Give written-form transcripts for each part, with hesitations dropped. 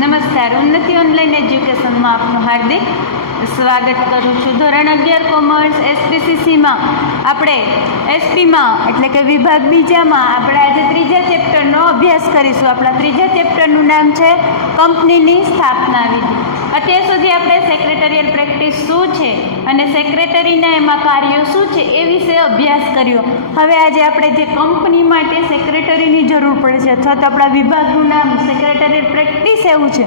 નમસ્કાર, ઉન્નતિ ઓનલાઈન એજ્યુકેશનમાં આપનું હાર્દિક સ્વાગત કરું છું. ધોરણ 11 કોમર્સ એસપીસીસીમાં આપણે એસપીમાં એટલે કે વિભાગ બીજામાં આપણે આજે ત્રીજા ચેપ્ટરનો અભ્યાસ કરીશું. આપણા ત્રીજા ચેપ્ટરનું નામ છે કંપનીની સ્થાપના વિધિ. અત્યાર સુધી આપણે સેક્રેટરીયલ પ્રેક્ટિસ શું છે અને સેક્રેટરીના એમાં કાર્યો શું છે એ વિશે અભ્યાસ કર્યો. હવે આજે આપણે જે કંપની માટે સેક્રેટરીની જરૂર પડે છે અથવા તો આપણા વિભાગનું નામ સેક્રેટરીયલ પ્રેક્ટિસ એવું છે,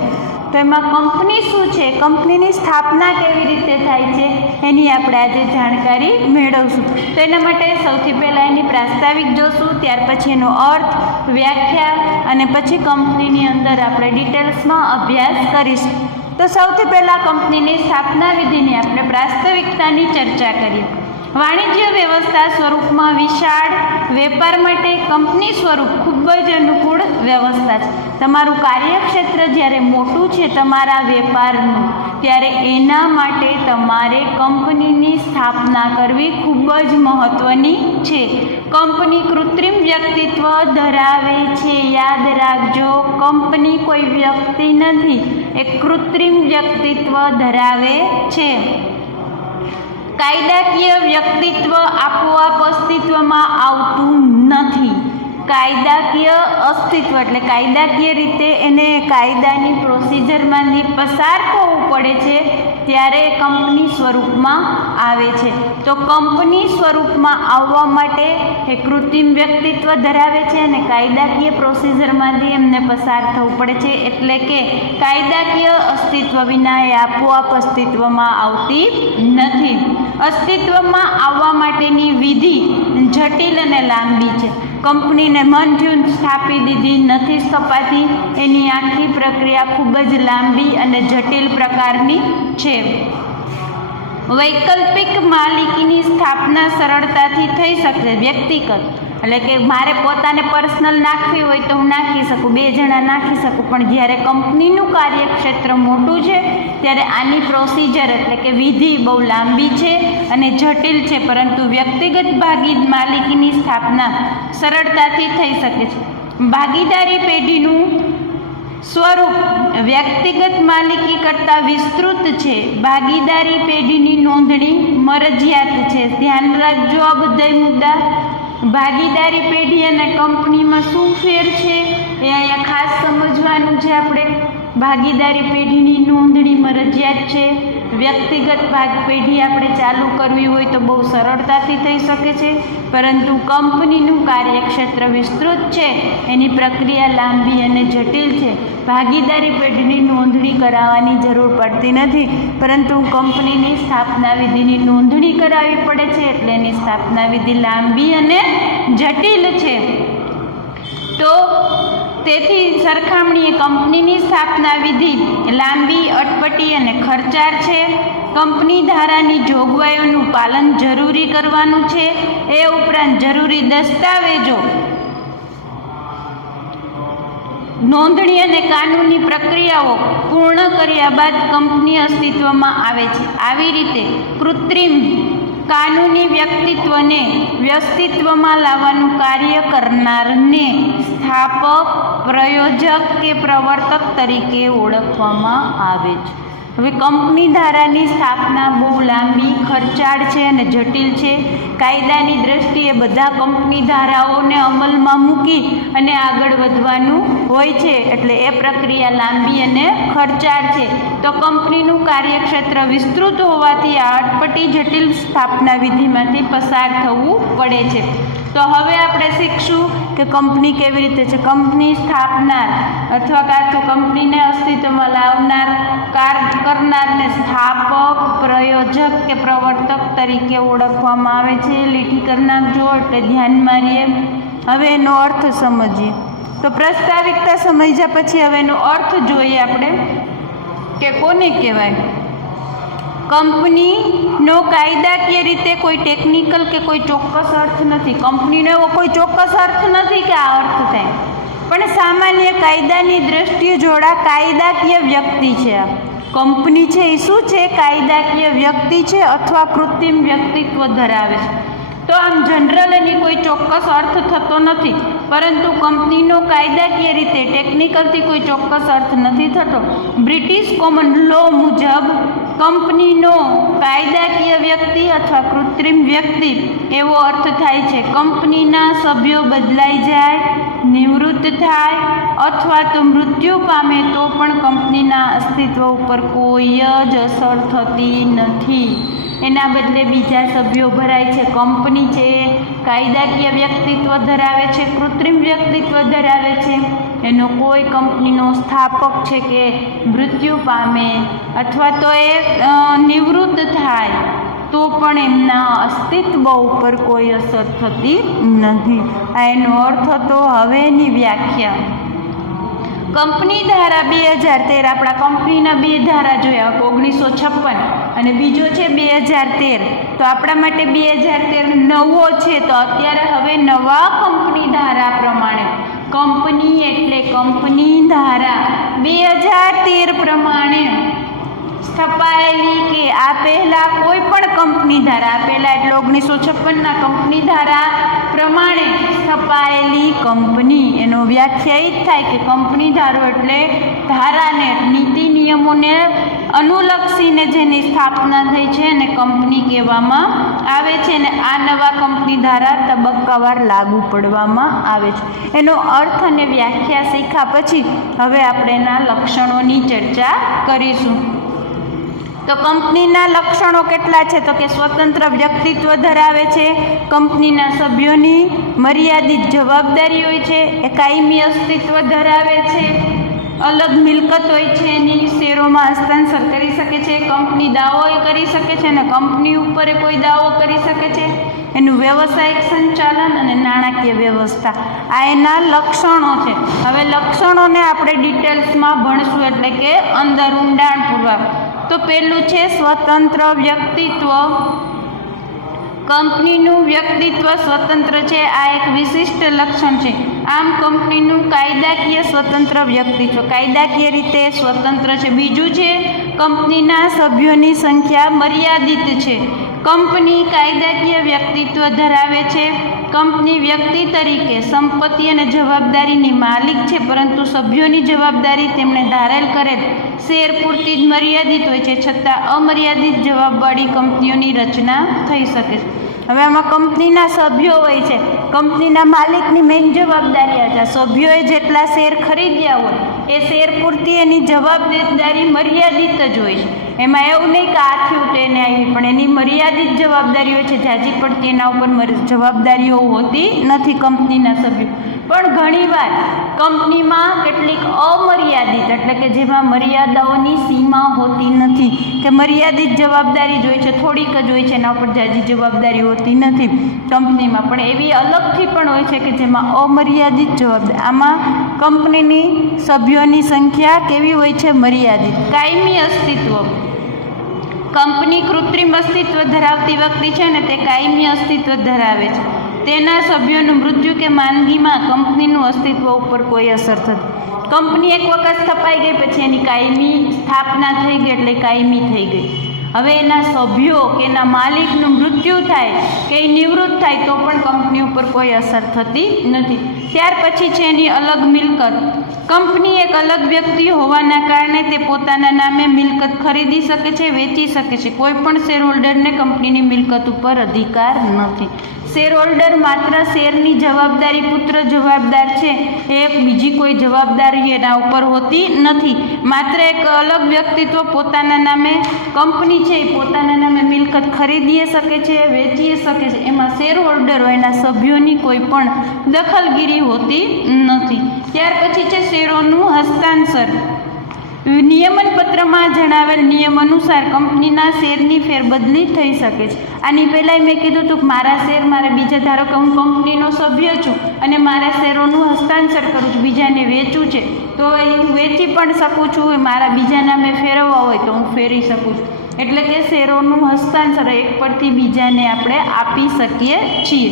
તો એમાં કંપની શું છે, કંપનીની સ્થાપના કેવી રીતે થાય છે એની આપણે આજે જાણકારી મેળવશું. તો એના માટે સૌથી પહેલાં એની પ્રાસ્તાવિક જોશું, ત્યાર પછી એનો અર્થ, વ્યાખ્યા અને પછી કંપનીની અંદર આપણે ડિટેલ્સમાં અભ્યાસ કરીશું. તો સૌથી પહેલાં કંપનીની સ્થાપના વિધિની આપણે પ્રાસ્તવિકતાની ચર્ચા કરીએ. વાણિજ્ય વ્યવસ્થા સ્વરૂપમાં વિશાળ વેપાર માટે કંપની સ્વરૂપ ખૂબ જ અનુકૂળ વ્યવસ્થા છે. તમારું કાર્યક્ષેત્ર જ્યારે મોટું છે તમારા વેપારનું, ત્યારે એના માટે તમારે કંપનીની સ્થાપના કરવી ખૂબ જ મહત્ત્વની છે. કંપની કૃત્રિમ વ્યક્તિત્વ ધરાવે છે. યાદ રાખજો, કંપની કોઈ વ્યક્તિ નથી, એ કૃત્રિમ વ્યક્તિત્વ ધરાવે છે. કાયદાકીય વ્યક્તિત્વ આપોઆપ અસ્તિત્વમાં આવતું નથી. કાયદાકીય અસ્તિત્વ એટલે કાયદાકીય રીતે એને કાયદાની પ્રોસિજરમાંથી પસાર થવું પડે છે ત્યારે કંપની સ્વરૂપમાં આવે છે. તો કંપની સ્વરૂપમાં આવવા માટે એ કૃત્રિમ વ્યક્તિત્વ ધરાવે છે અને કાયદાકીય પ્રોસિજરમાંથી એમને પસાર થવું પડે છે. એટલે કે કાયદાકીય અસ્તિત્વ વિના એ આપોઆપ અસ્તિત્વમાં આવતી નથી. અસ્તિત્વમાં આવવા માટેની વિધિ જટિલ અને લાંબી છે. કંપનીને મન થયું સ્થાપી દીધી નથી સ્થપાતી, એની આખી પ્રક્રિયા ખૂબ જ લાંબી અને જટિલ પ્રકારની છે. વૈકલ્પિક માલિકીની સ્થાપના સરળતાથી થઈ શકે. વ્યક્તિગત એટલે કે મારે પોતાને પર્સનલ નાખવી હોય તો હું નાખી શકું, 2 જણા નાખી શકું, પણ જ્યારે કંપનીનું કાર્યક્ષેત્ર મોટું છે ત્યારે આની પ્રોસિજર એટલે કે વિધિ બહુ લાંબી છે અને જટિલ છે. પરંતુ વ્યક્તિગત માલિકીની સ્થાપના સરળતાથી થઈ શકે છે. ભાગીદારી પેઢીનું સ્વરૂપ વ્યક્તિગત માલિકી કરતાં વિસ્તૃત છે. ભાગીદારી પેઢીની નોંધણી મરજિયાત છે. ધ્યાન રાખજો આ બધા મુદ્દા. ભાગીદારી પેઢી અને કંપનીમાં શું ફેર છે એ અહીંયા ખાસ સમજવાનું છે આપણે. ભાગીદારી પેઢીની નોંધણી મરજિયાત છે. વ્યક્તિગત ભાગ પેઢી આપણે ચાલુ કરવી હોય તો બહુ સરળતાથી થઈ શકે છે, પરંતુ કંપનીનું કાર્યક્ષેત્ર વિસ્તૃત છે, એની પ્રક્રિયા લાંબી અને જટિલ છે. ભાગીદારી પેઢીની નોંધણી કરાવવાની જરૂર પડતી નથી, પરંતુ કંપનીની સ્થાપના વિધિની નોંધણી કરાવવી પડે છે, એટલે એની સ્થાપના વિધિ લાંબી અને જટિલ છે. તો તેથી સરખામણીએ કંપનીની સ્થાપના વિધિ લાંબી, અટપટી અને ખર્ચાળ છે. કંપની ધારાની જોગવાઈઓનું પાલન જરૂરી કરવાનું છે. એ ઉપરાંત જરૂરી દસ્તાવેજો, નોંધણી અને કાનૂની પ્રક્રિયાઓ પૂર્ણ કર્યા બાદ કંપની અસ્તિત્વમાં આવે છે. આવી રીતે કૃત્રિમ કાનૂની વ્યક્તિત્વને વ્યસ્તિત્વમાં લાવવાનું કાર્ય કરનારને સ્થાપક, પ્રયોજક કે પ્રવર્તક તરીકે ઓળખવામાં આવે છે. હવે કંપની ધારાની સ્થાપના બહુ લાંબી, ખર્ચાળ છે અને જટિલ છે. કાયદાની દ્રષ્ટિએ બધા કંપની ધારાઓને અમલમાં મૂકી અને આગળ વધવાનું હોય છે, એટલે એ પ્રક્રિયા લાંબી અને ખર્ચાળ છે. તો કંપનીનું કાર્યક્ષેત્ર વિસ્તૃત હોવાથી આ અટપટી જટિલ સ્થાપના વિધિમાંથી પસાર થવું પડે છે. તો હવે આપણે શીખશું કે કંપની કેવી રીતે છે. કંપની સ્થાપનાર અથવા કાં તો કંપનીને અસ્તિત્વમાં લાવનાર, કરનારને સ્થાપક, પ્રયોજક કે પ્રવર્તક તરીકે ઓળખવામાં આવે છે. લીટી કરી નાખજો એટલે ધ્યાન મારીએ. હવે એનો અર્થ સમજીએ. તો પ્રસ્તાવિકતા સમજ્યા પછી હવે એનો અર્થ જોઈએ આપણે કે કોને કહેવાય. કંપનીનો કાયદાકીય રીતે કોઈ ટેકનિકલ કે કોઈ ચોક્કસ અર્થ નથી. કંપનીનો એવો કોઈ ચોક્કસ અર્થ નથી કે આ અર્થ થાય, પણ સામાન્ય કાયદાની દ્રષ્ટિએ જોડા કાયદાકીય વ્યક્તિ છે. આ કંપની છે એ શું છે? કાયદાકીય વ્યક્તિ છે અથવા કૃત્રિમ વ્યક્તિત્વ ધરાવે છે. તો આમ જનરલ એની કોઈ ચોક્કસ અર્થ થતો નથી, પરંતુ કંપનીનો કાયદાકીય રીતે ટેકનિકલથી કોઈ ચોક્કસ અર્થ નથી થતો. બ્રિટિશ કોમન લો મુજબ કંપનીનો કાયદાકીય વ્યક્તિ અથવા કૃત્રિમ વ્યક્તિ એવો અર્થ થાય છે કંપનીના સભ્યો બદલાઈ જાય, નિવૃત્ત થાય અથવા તો મૃત્યુ પામે તો પણ કંપનીના અસ્તિત્વ ઉપર કોઈ જ અસર થતી નથી. એના બદલે બીજા સભ્યો ભરાય છે. કંપની છે કાયદાકીય વ્યક્તિત્વ ધરાવે છે, કૃત્રિમ વ્યક્તિત્વ ધરાવે છે. એનો કોઈ કંપનીનો સ્થાપક છે કે મૃત્યુ પામે અથવા તો એ નિવૃત્ત થાય તો પણ એમના અસ્તિત્વ ઉપર કોઈ અસર થતી નથી. આ એનો અર્થ હતો. હવે એની વ્યાખ્યા. કંપની ધારા 2013, આપણા કંપનીના બે ધારા જોયા, 1956 અને બીજો છે 2013. તો આપણા માટે 2013 નવો છે. તો અત્યારે હવે નવા કંપની ધારા પ્રમાણે, કંપની એટલે કંપની ધારા 2013 પ્રમાણે સ્થપાયેલી કે આ પહેલાં કોઈ પણ કંપની ધારા, આ પહેલાં એટલે 1956ના કંપની ધારા પ્રમાણે સ્થપાયેલી કંપની, એનો વ્યાખ્યાયિત થાય કે કંપની ધારો એટલે ધારાને, નીતિ નિયમોને અનુલક્ષીને જેની સ્થાપના થઈ છે એને કંપની કહેવામાં આવે છે. અને આ નવા કંપની ધારા તબક્કાવાર લાગુ પડવામાં આવે છે. એનો અર્થ અને વ્યાખ્યા શીખ્યા પછી હવે આપણે એના લક્ષણોની ચર્ચા કરીશું. તો કંપનીના લક્ષણો કેટલા છે? તો કે સ્વતંત્ર વ્યક્તિત્વ ધરાવે છે, કંપનીના સભ્યોની મર્યાદિત જવાબદારી હોય છે, એ કાયમી અસ્તિત્વ ધરાવે છે, અલગ મિલકત હોય છે, એની શેરોમાં હસ્તાંતર કરી શકે છે, કંપની દાવો કરી શકે છે અને કંપની ઉપર કોઈ દાવો કરી શકે છે, એનું વ્યવસાયિક સંચાલન અને નાણાકીય વ્યવસ્થા, આ એના લક્ષણો છે. હવે લક્ષણોને આપણે ડિટેલ્સમાં ભણશું, એટલે કે અંદર ઊંડાણપૂર્વક. તો પહેલું છે સ્વતંત્ર વ્યક્તિત્વ. કંપનીનું વ્યક્તિત્વ સ્વતંત્ર છે, આ એક વિશિષ્ટ લક્ષણ છે. આમ કંપનીનું કાયદાકીય સ્વતંત્ર વ્યક્તિત્વ, કાયદાકીય રીતે સ્વતંત્ર છે. બીજું છે કંપનીના સભ્યોની સંખ્યા મર્યાદિત છે. કંપની કાયદાકીય વ્યક્તિત્વ ધરાવે છે. કંપની વ્યક્તિ તરીકે સંપત્તિ અને જવાબદારીની માલિક છે, પરંતુ સભ્યોની જવાબદારી તેમણે ધારેલ કરેલ શેર પૂરતી જ મર્યાદિત હોય છે, છતાં અમર્યાદિત જવાબવાળી કંપનીઓની રચના થઈ શકે છે. હવે આમાં કંપનીના સભ્યો હોય છે, કંપનીના માલિકની મેઇન જવાબદારી આવે છે. સભ્યોએ જેટલા શેર ખરીદ્યા હોય એ શેર પૂરતી એની જવાબદારી મર્યાદિત જ હોય છે. એમાં એવું નહીં કે આ થયું તો એને આવી, પણ એની મર્યાદિત જવાબદારી હોય છે. જાજી પડતી એના ઉપર જવાબદારીઓ હોતી નથી કંપનીના સભ્યો. પણ ઘણીવાર કંપનીમાં કેટલીક અમર્યાદિત, એટલે કે જેમાં મર્યાદાઓની સીમા હોતી નથી, કે મર્યાદિત જવાબદારી જ હોય છે, થોડીક જ હોય છે, એના ઉપર જાજી જવાબદારી હોતી નથી કંપનીમાં. પણ એવી અલગથી પણ હોય છે કે જેમાં અમર્યાદિત જવાબદારી. આમાં કંપનીની સભ્યોની સંખ્યા કેવી હોય છે? મર્યાદિત. કાયમી અસ્તિત્વ. કંપની કૃત્રિમ અસ્તિત્વ ધરાવતી વ્યક્તિ છે ને તે કાયમી અસ્તિત્વ ધરાવે છે. તેના સભ્યોનું મૃત્યુ કે માંદગીમાં કંપનીનું અસ્તિત્વ ઉપર કોઈ અસર થતી. કંપની એક વખત સ્થપાઈ ગઈ પછી એની કાયમી સ્થાપના થઈ ગઈ એટલે કાયમી થઈ ગઈ. હવે એના સભ્યો કે એના માલિકનું મૃત્યુ થાય કે એ નિવૃત્ત થાય તો પણ કંપની ઉપર કોઈ અસર થતી નથી. ત્યાર પછી છે એની અલગ મિલકત. કંપની એક અલગ વ્યક્તિ હોવાના કારણે તે પોતાના નામે મિલકત ખરીદી શકે છે, વેચી શકે છે. કોઈ પણ શેર હોલ્ડરને કંપનીની મિલકત ઉપર અધિકાર નથી. શેર હોલ્ડર માત્ર શેરની જવાબદારી પુત્ર જવાબદાર છે, એ બીજી કોઈ જવાબદારી એના ઉપર હોતી નથી. માત્ર એક અલગ વ્યક્તિત્વ પોતાના નામે, કંપની છે એ પોતાના નામે મિલકત ખરીદી શકે છે, વેચી શકે છે. એમાં શેર હોલ્ડર હોય એના સભ્યોની કોઈ પણ દખલગીરી હોતી નથી. ત્યાર પછી છે શેરોનું હસ્તાંતર. નિયમન પત્રમાં જણાવેલ નિયમ અનુસાર કંપનીના શેરની ફેરબદલી થઈ શકે છે. આની પહેલાં મેં કીધું હતું કે મારા શેર મારે બીજા, ધારો કે હું કંપનીનો સભ્ય છું અને મારા શેરોનું હસ્તાંતર કરું છું, બીજાને વેચવું છે તો હું વેચી પણ શકું છું. મારા બીજા નામે ફેરવવા હોય તો હું ફેરવી શકું છું. એટલે કે શેરોનું હસ્તાંતર એક પરથી બીજાને આપણે આપી શકીએ છીએ.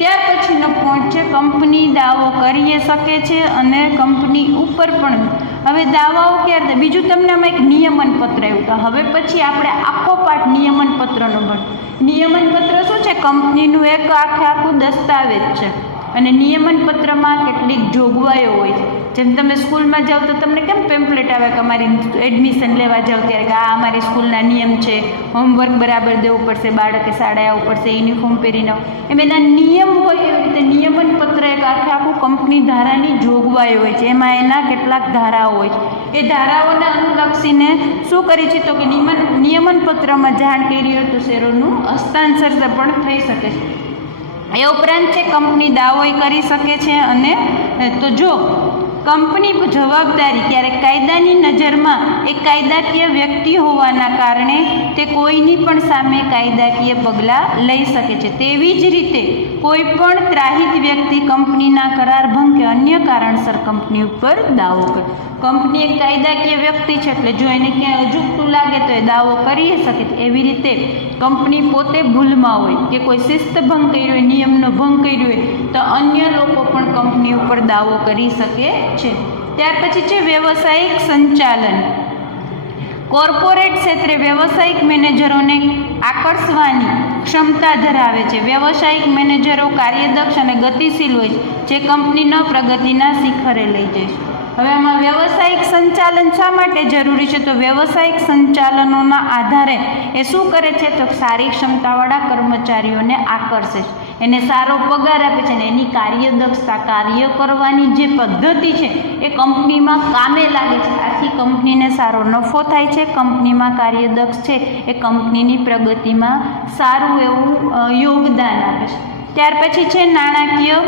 ત્યાર પછીનો પોઈન્ટ છે કંપની દાવો કરી શકે છે અને કંપની ઉપર પણ. હવે દાવાઓ ક્યારે? બીજું તમને આમાં એક નિયમન પત્ર આવ્યું તો હવે પછી આપણે આખો પાઠ નિયમન પત્રનો ભણ. નિયમન પત્ર શું છે? કંપનીનું એક આખું દસ્તાવેજ છે અને નિયમન પત્રમાં કેટલીક જોગવાઈઓ હોય છે. જેમ તમે સ્કૂલમાં જાઓ તો તમને કેમ પેમ્પલેટ આવે કે અમારી એડમિશન લેવા જાઓ ત્યારે કે આ અમારી સ્કૂલના નિયમ છે, હોમવર્ક બરાબર દેવું પડશે, બાળકે શાળાએ આવવું પડશે, યુનિફોર્મ પહેરીને એમ એના નિયમ હોય. એવી રીતે નિયમન પત્ર એક આખું કંપની ધારાની જોગવાઈ હોય છે. એમાં એના કેટલાક ધારાઓ હોય છે. એ ધારાઓને અનુલક્ષીને શું કરી છે તો કે નિયમન પત્રમાં જાણ કરી હોય તો શેરોનું હસ્તાંતર પણ થઈ શકે છે. એ ઉપરાંત છે કંપની દાવો કરી શકે છે. અને તો જો કંપની જવાબદારી ક્યારેક કાયદાની નજરમાં એક કાયદાકીય વ્યક્તિ હોવાના કારણે તે કોઈની પણ સામે કાયદાકીય પગલાં લઈ શકે છે. તેવી જ રીતે કોઈ પણ ત્રાહિત વ્યક્તિ કંપનીના કરાર ભંગ કે અન્ય કારણસર કંપની ઉપર દાવો કરે. કંપની એક કાયદાકીય વ્યક્તિ છે એટલે જો એને ક્યાંય અજુગતું લાગે તો એ દાવો કરી શકે છે. એવી રીતે કંપની પોતે ભૂલમાં હોય કે કોઈ શિસ્ત ભંગ કર્યો હોય, નિયમનો ભંગ કર્યો હોય તો અન્ય લોકો પણ કંપની ઉપર દાવો કરી શકે છે. ત્યાર પછી છે વ્યવસાયિક સંચાલન. કોર્પોરેટ ક્ષેત્રે વ્યવસાયિક મેનેજરોને આકર્ષવાની ક્ષમતા ધરાવે છે. વ્યવસાયિક મેનેજરો કાર્યદક્ષ અને ગતિશીલ હોય છે, જે કંપનીનો પ્રગતિના શિખરે લઈ જાય છે. હવે આમાં વ્યવસાયિક સંચાલન શા માટે જરૂરી છે? તો વ્યવસાયિક સંચાલનોના આધારે એ શું કરે છે તો સારી ક્ષમતાવાળા કર્મચારીઓને આકર્ષે છે, એને સારો પગાર આપે છે અને એની કાર્યદક્ષતા, કાર્ય કરવાની જે પદ્ધતિ છે એ કંપનીમાં કામે લાગે છે. આથી કંપનીને સારો નફો થાય છે. કંપનીમાં કાર્યદક્ષ છે એ કંપનીની પ્રગતિમાં સારું એવું યોગદાન આપે છે. ત્યાર પછી છે નાણાકીય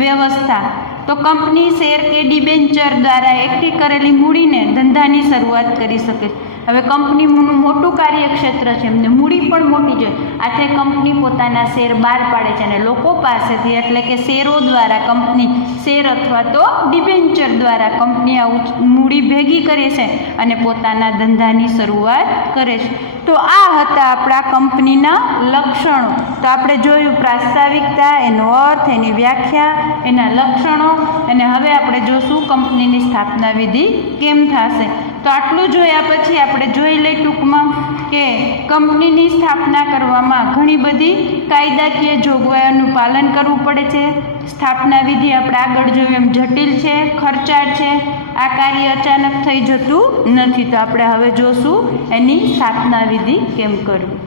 વ્યવસ્થા. તો કંપની શેર કે ડિબેન્ચર દ્વારા એકઠી કરેલી મૂડીને ધંધાની શરૂઆત કરી શકે છે. હવે કંપનીનું મોટું કાર્યક્ષેત્ર છે, એમને મૂડી પણ મોટી છે. આથી કંપની પોતાના શેર બહાર પાડે છે અને લોકો પાસેથી એટલે કે શેરો દ્વારા કંપની શેર અથવા તો ડિબેન્ચર દ્વારા કંપની આવું મૂડી ભેગી કરે છે અને પોતાના ધંધાની શરૂઆત કરે છે. તો આ હતા આપણા કંપનીના લક્ષણો. તો આપણે જોયું પ્રાસ્તાવિકતા, એનો અર્થ, એની વ્યાખ્યા, એના લક્ષણો, અને હવે આપણે જોશું કંપનીની સ્થાપના વિધિ કેમ થશે. તો આટલું જોયા પછી આપણે જોઈ લઈ ટૂંકમાં કે કંપનીની સ્થાપના કરવામાં ઘણી બધી કાયદાકીય જોગવાઈઓનું પાલન કરવું પડે છે. સ્થાપના વિધિ આપણે આગળ જોયું એમ જટિલ છે, ખર્ચાળ છે. આ કાર્ય અચાનક થઈ જતું નથી. તો આપણે હવે જોશું એની સ્થાપના વિધિ કેમ કરવી.